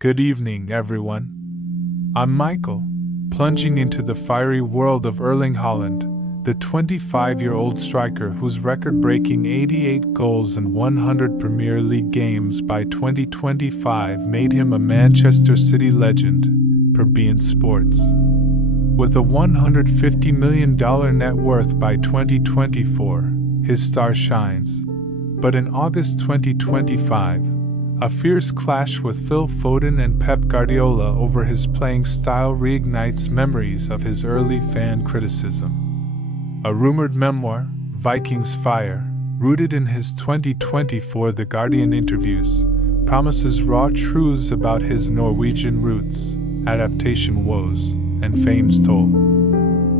Good evening, everyone. I'm Michael, plunging into the fiery world of Erling Haaland, the 25-year-old striker whose record-breaking 88 goals in 100 Premier League games by 2025 made him a Manchester City legend, per beIN Sports. With a $150 million net worth by 2024, his star shines. But in August 2025, a fierce clash with Phil Foden and Pep Guardiola over his playing style reignites memories of his early fan criticism. A rumored memoir, Vikings Fire, rooted in his 2024 The Guardian interviews, promises raw truths about his Norwegian roots, adaptation woes, and fame's toll.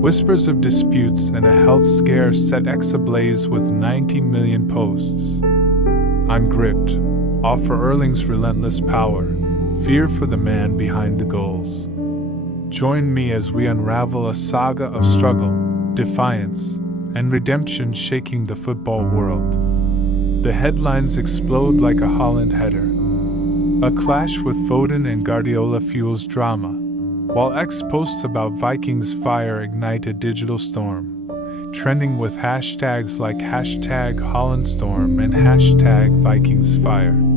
Whispers of disputes and a health scare set X ablaze with 90 million posts. I'm gripped. Awe for Erling's relentless power, fear for the man behind the goals. Join me as we unravel a saga of struggle, defiance, and redemption shaking the football world. The headlines explode like a Haaland header. A clash with Foden and Guardiola fuels drama, while X posts about Vikings Fire ignite a digital storm, trending with hashtags like #HaalandStorm and #VikingsFire.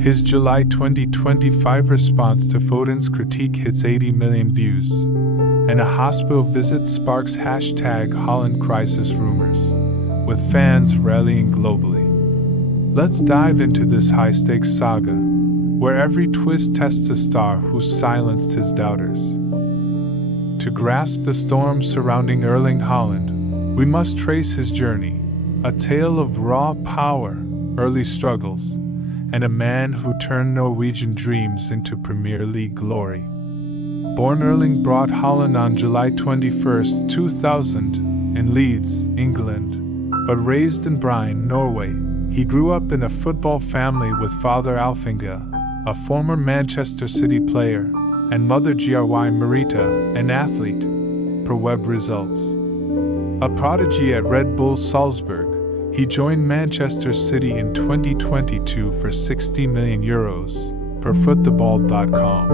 His July 2025 response to Foden's critique hits 80 million views, and a hospital visit sparks #HaalandCrisis rumors, with fans rallying globally. Let's dive into this high-stakes saga, where every twist tests a star who silenced his doubters. To grasp the storm surrounding Erling Haaland, we must trace his journey, a tale of raw power, early struggles, and a man who turned Norwegian dreams into Premier League glory. Born Erling Braut Haaland on July 21, 2000, in Leeds, England, but raised in Bryn, Norway, he grew up in a football family with father Alfinga, a former Manchester City player, and mother Gry Marita, an athlete, per Web Results. A prodigy at Red Bull Salzburg, he joined Manchester City in 2022 for €60 million, per football.com.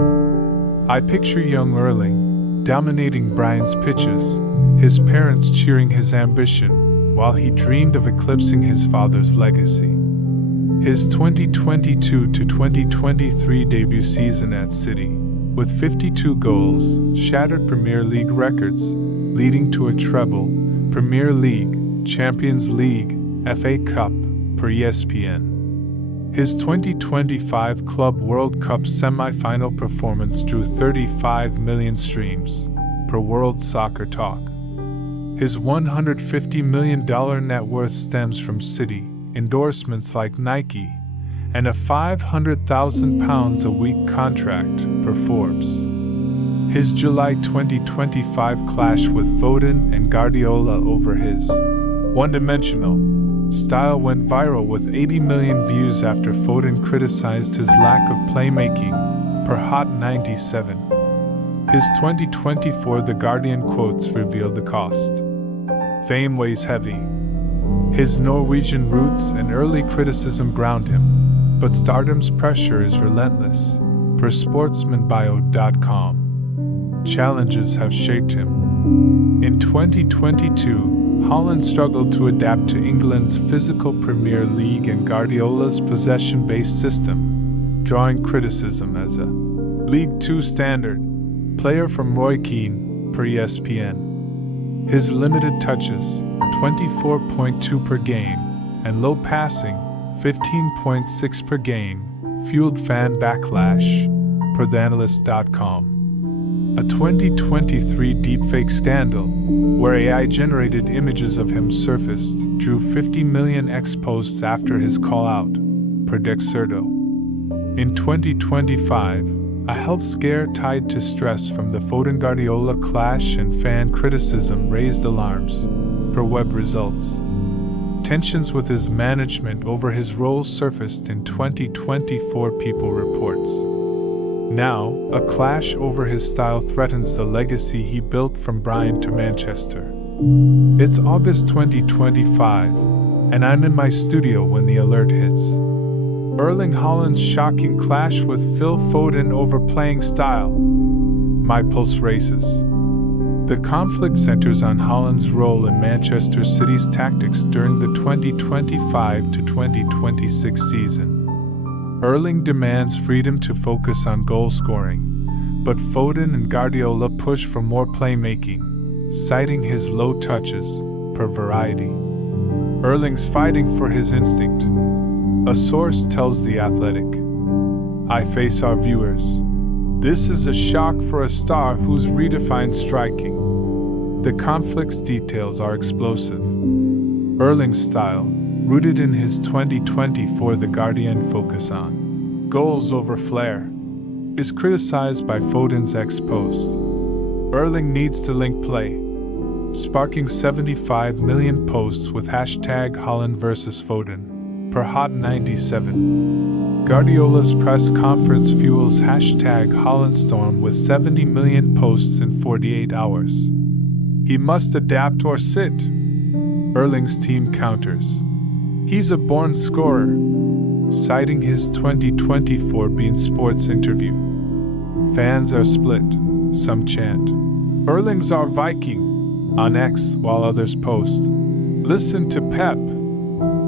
I picture young Erling, dominating Bryan's pitches, his parents cheering his ambition, while he dreamed of eclipsing his father's legacy. His 2022 to 2023 debut season at City, with 52 goals, shattered Premier League records, leading to a treble, Premier League, Champions League, FA Cup, per ESPN. His 2025 Club World Cup semi-final performance drew 35 million streams, per World Soccer Talk. His $150 million net worth stems from City, endorsements like Nike, and a £500,000 a week contract, per Forbes. His July 2025 clash with Foden and Guardiola over his one-dimensional style went viral with 80 million views after Foden criticized his lack of playmaking, per Hot 97. His 2024 The Guardian quotes revealed the cost. Fame weighs heavy. His Norwegian roots and early criticism ground him, but stardom's pressure is relentless, per sportsmanbio.com. Challenges have shaped him. In 2022, Haaland struggled to adapt to England's physical Premier League and Guardiola's possession-based system, drawing criticism as a League Two standard player from Roy Keane, per ESPN. His limited touches, 24.2 per game, and low passing, 15.6 per game, fueled fan backlash, per theanalyst.com. A 2023 deepfake scandal, where AI-generated images of him surfaced, drew 50 million X posts after his call-out, per Dexerto. In 2025, a health scare tied to stress from the Foden-Guardiola clash and fan criticism raised alarms, per Web Results. Tensions with his management over his roles surfaced in 2024 People reports. Now, a clash over his style threatens the legacy he built from Bryan to Manchester. It's August 2025, and I'm in my studio when the alert hits. Erling Haaland's shocking clash with Phil Foden over playing style. My pulse races. The conflict centers on Haaland's role in Manchester City's tactics during the 2025 to 2026 season. Erling demands freedom to focus on goal scoring, but Foden and Guardiola push for more playmaking, citing his low touches, per Variety. Erling's fighting for his instinct. A source tells The Athletic. I face our viewers. This is a shock for a star who's redefined striking. The conflict's details are explosive. Erling's style, rooted in his 2024 The Guardian focus on goals over flair, is criticized by Foden's ex-post. Erling needs to link play, sparking 75 million posts with hashtag Haaland vs Foden, per Hot 97. Guardiola's press conference fuels hashtag HaalandStorm with 70 million posts in 48 hours. He must adapt or sit. Erling's team counters. He's a born scorer, citing his 2024 beIN Sports interview. Fans are split, some chant, Erling's our Viking, on X, while others post, listen to Pep.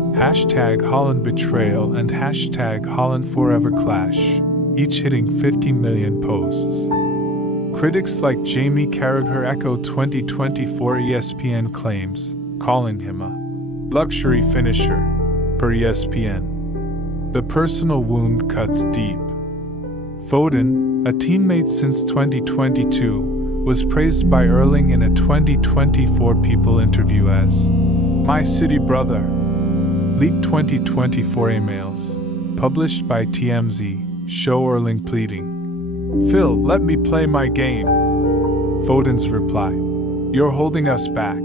Hashtag Haaland betrayal and hashtag Haaland forever clash, each hitting 50 million posts. Critics like Jamie Carragher echo 2024 ESPN claims, calling him a luxury finisher, per ESPN. The personal wound cuts deep. Foden, a teammate since 2022, was praised by Erling in a 2024 People interview as "My City brother." Leaked 2024 emails, published by TMZ, show Erling pleading, "Phil, let me play my game." Foden's reply, "You're holding us back."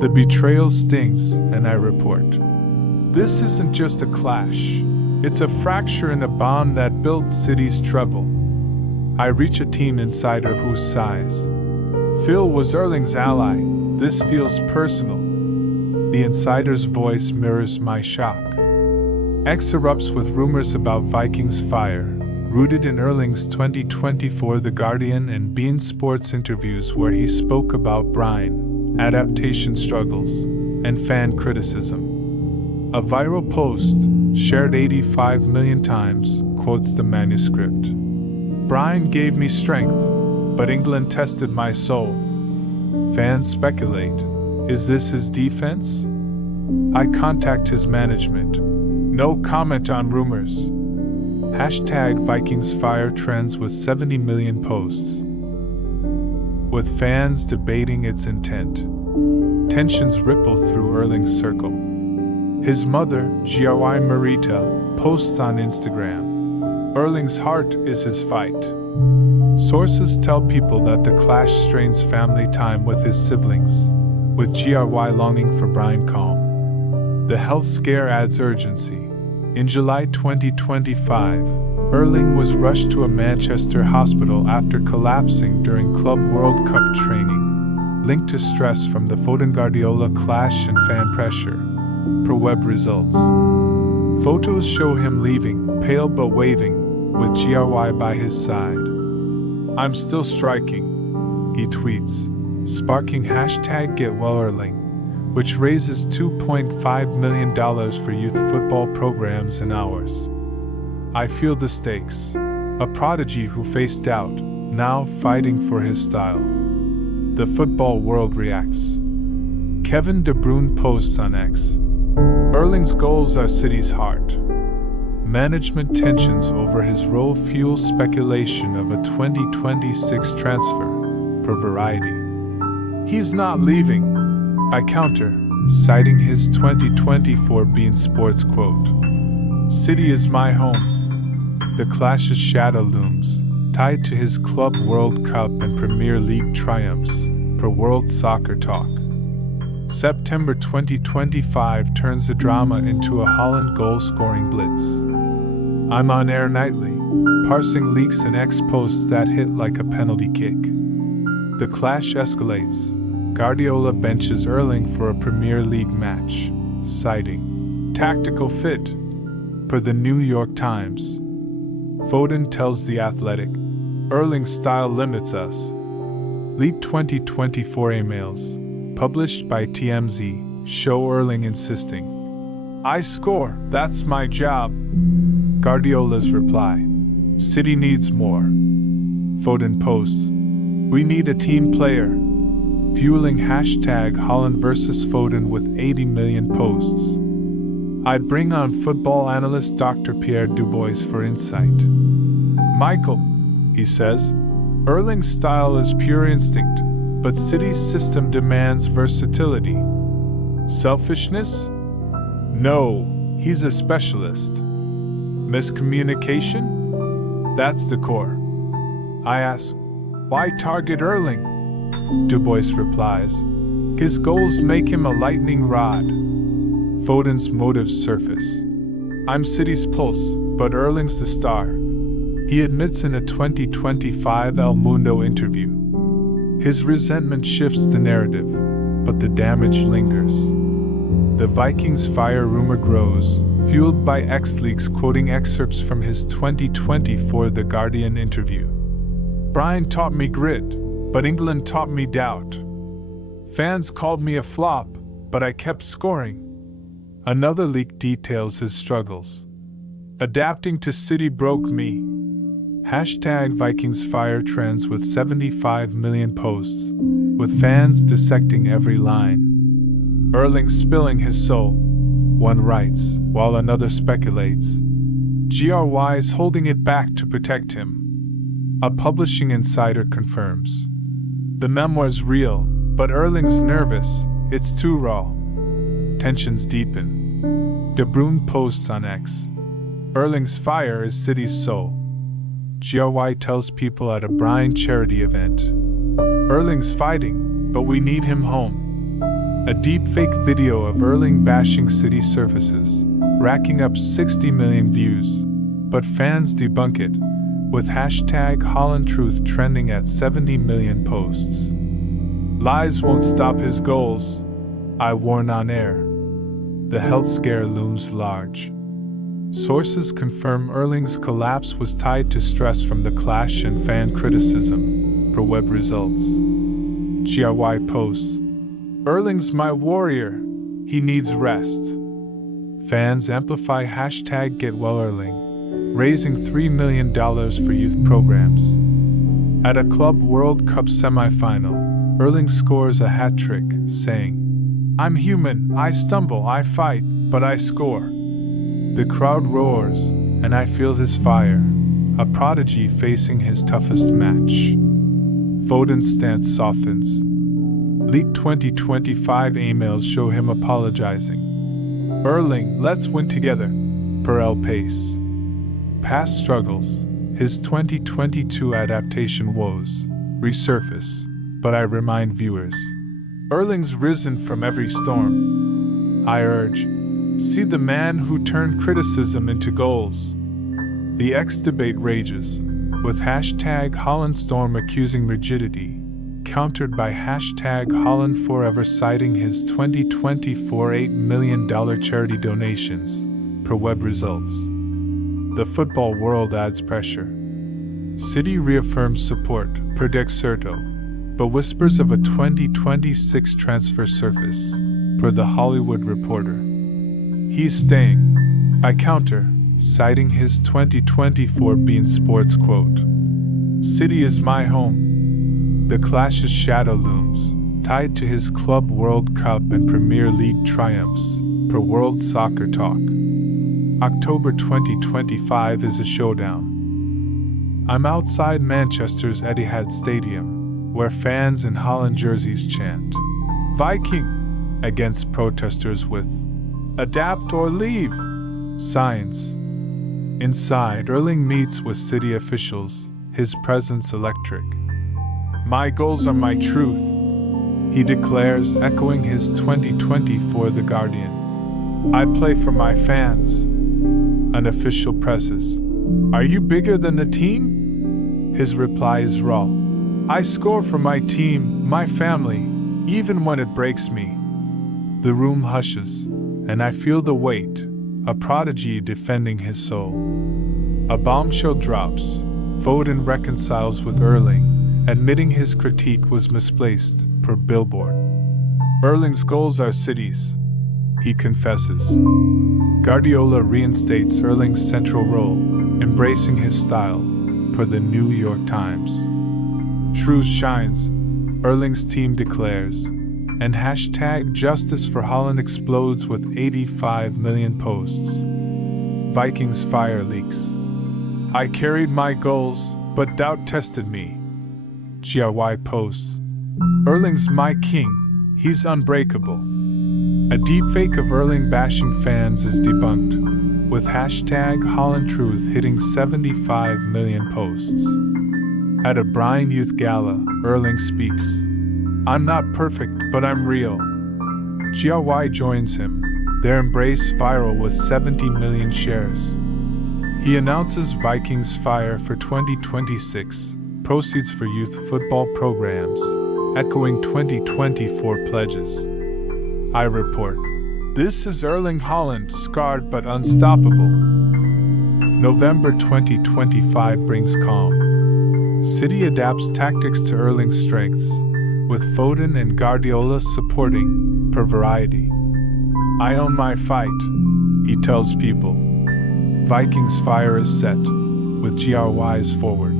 The betrayal stings, and I report. This isn't just a clash, it's a fracture in a bond that built City's treble. I reach a team insider who sighs. Phil was Erling's ally, this feels personal. The insider's voice mirrors my shock. X erupts with rumors about Vikings fire, rooted in Erling's 2024 The Guardian and beIN Sports interviews where he spoke about Brian, adaptation struggles, and fan criticism. A viral post, shared 85 million times, quotes the manuscript. Brian gave me strength, but England tested my soul. Fans speculate. Is this his defense? I contact his management. No comment on rumors. Hashtag Vikings fire trends with 70 million posts, with fans debating its intent. Tensions ripple through Erling's circle. His mother, Gry Marita, posts on Instagram. Erling's heart is his fight. Sources tell People that the clash strains family time with his siblings, with Gry longing for Brian calm. The health scare adds urgency. In July 2025, Erling was rushed to a Manchester hospital after collapsing during Club World Cup training, linked to stress from the Foden-Guardiola clash and fan pressure, per web results. Photos show him leaving, pale but waving, with Gry by his side. "I'm still striking," he tweets, sparking hashtag #GetWellErling, which raises $2.5 million for youth football programs in hours. I feel the stakes. A prodigy who faced doubt, now fighting for his style. The football world reacts. Kevin De Bruyne posts on X. Erling's goals are City's heart. Management tensions over his role fuel speculation of a 2026 transfer, per Variety. He's not leaving, I counter, citing his 2024 beIN Sports quote. City is my home. The clash's shadow looms, tied to his Club World Cup and Premier League triumphs, per World Soccer Talk. September 2025 turns the drama into a Haaland goal-scoring blitz. I'm on air nightly, parsing leaks and X-posts that hit like a penalty kick. The clash escalates. Guardiola benches Erling for a Premier League match, citing tactical fit. per the New York Times. Foden tells The Athletic, Erling's style limits us. Leaked 2024 emails, published by TMZ, show Erling insisting, I score, that's my job. Guardiola's reply, City needs more. Foden posts, we need a team player. Fueling #Haaland versus Foden with 80 million posts. I'd bring on football analyst Dr. Pierre Dubois for insight. Michael, he says, Erling's style is pure instinct, but City's system demands versatility. Selfishness? No, he's a specialist. Miscommunication? That's the core. I ask, why target Erling? Dubois replies, his goals make him a lightning rod. Foden's motives surface. I'm City's pulse, but Erling's the star. He admits in a 2025 El Mundo interview. His resentment shifts the narrative, but the damage lingers. The Vikings fire rumor grows, fueled by X-Leaks quoting excerpts from his 2024 The Guardian interview. Brian taught me grit, but England taught me doubt. Fans called me a flop, but I kept scoring. Another leak details his struggles. Adapting to City broke me. #VikingsFire trends with 75 million posts, with fans dissecting every line. Erling spilling his soul, one writes, while another speculates. GRY's holding it back to protect him. A publishing insider confirms. The memoir's real, but Erling's nervous, it's too raw. Tensions deepen. De Bruyne posts on X. Erling's fire is City's soul. GRY tells people at a Brian charity event. Erling's fighting, but we need him home. A deepfake video of Erling bashing City surfaces, racking up 60 million views, but fans debunk it, with #HaalandTruth trending at 70 million posts. Lies won't stop his goals, I warn on air. The health scare looms large. Sources confirm Erling's collapse was tied to stress from the clash and fan criticism, per web results. GRY posts, Erling's my warrior, he needs rest. Fans amplify #GetWellErling, raising $3 million for youth programs. At a Club World Cup semifinal, Erling scores a hat trick, saying, I'm human, I stumble, I fight, but I score. The crowd roars, and I feel his fire, a prodigy facing his toughest match. Foden's stance softens. Leaked 2025 emails show him apologizing. Erling, let's win together, per El Pace. Past struggles, his 2022 adaptation woes, resurface, but I remind viewers, Erling's risen from every storm. I urge, see the man who turned criticism into goals. The X debate rages, with #HaalandStorm accusing rigidity, countered by #HaalandForever citing his 2024 $8 million charity donations, per web results. The football world adds pressure. City reaffirms support, per Dexerto, but whispers of a 2026 transfer surface, per The Hollywood Reporter. He's staying, I counter, citing his 2024 beIN Sports quote. City is my home. The clash's shadow looms, tied to his Club World Cup and Premier League triumphs, per World Soccer Talk. October 2025 is a showdown. I'm outside Manchester's Etihad Stadium, where fans in Haaland jerseys chant, Viking, against protesters with, Adapt or leave, signs. Inside, Erling meets with City officials, his presence electric. My goals are my truth, he declares, echoing his 2024 The Guardian. I play for my fans. Unofficial presses. Are you bigger than the team? His reply is raw. I score for my team, my family, even when it breaks me. The room hushes, and I feel the weight, a prodigy defending his soul. A bombshell drops. Foden reconciles with Erling, admitting his critique was misplaced, per Billboard. Erling's goals are cities, he confesses. Guardiola reinstates Erling's central role, embracing his style, per the New York Times. Truth shines, Erling's team declares, and hashtag Justice for Haaland explodes with 85 million posts. Vikings fire leaks. I carried my goals, but doubt tested me. GRY posts. Erling's my king, he's unbreakable. A deepfake of Erling bashing fans is debunked, with hashtag Haaland Truth hitting 75 million posts. At a Brian Youth Gala, Erling speaks. I'm not perfect, but I'm real. GRY joins him. Their embrace viral with 70 million shares. He announces Vikings fire for 2026, proceeds for youth football programs, echoing 2024 pledges. I report. This is Erling Haaland, scarred but unstoppable. November 2025 brings calm. City adapts tactics to Erling's strengths, with Foden and Guardiola supporting, per Variety. I own my fight, he tells people. Vikings fire is set, with GRY's forward.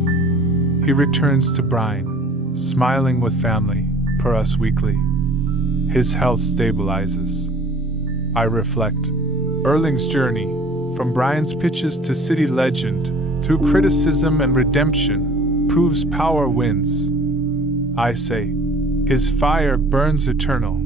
He returns to Brian, smiling with family, per Us Weekly. His health stabilizes. I reflect. Erling's journey, from Brian's pitches to city legend, through criticism and redemption, proves power wins. I say, his fire burns eternal.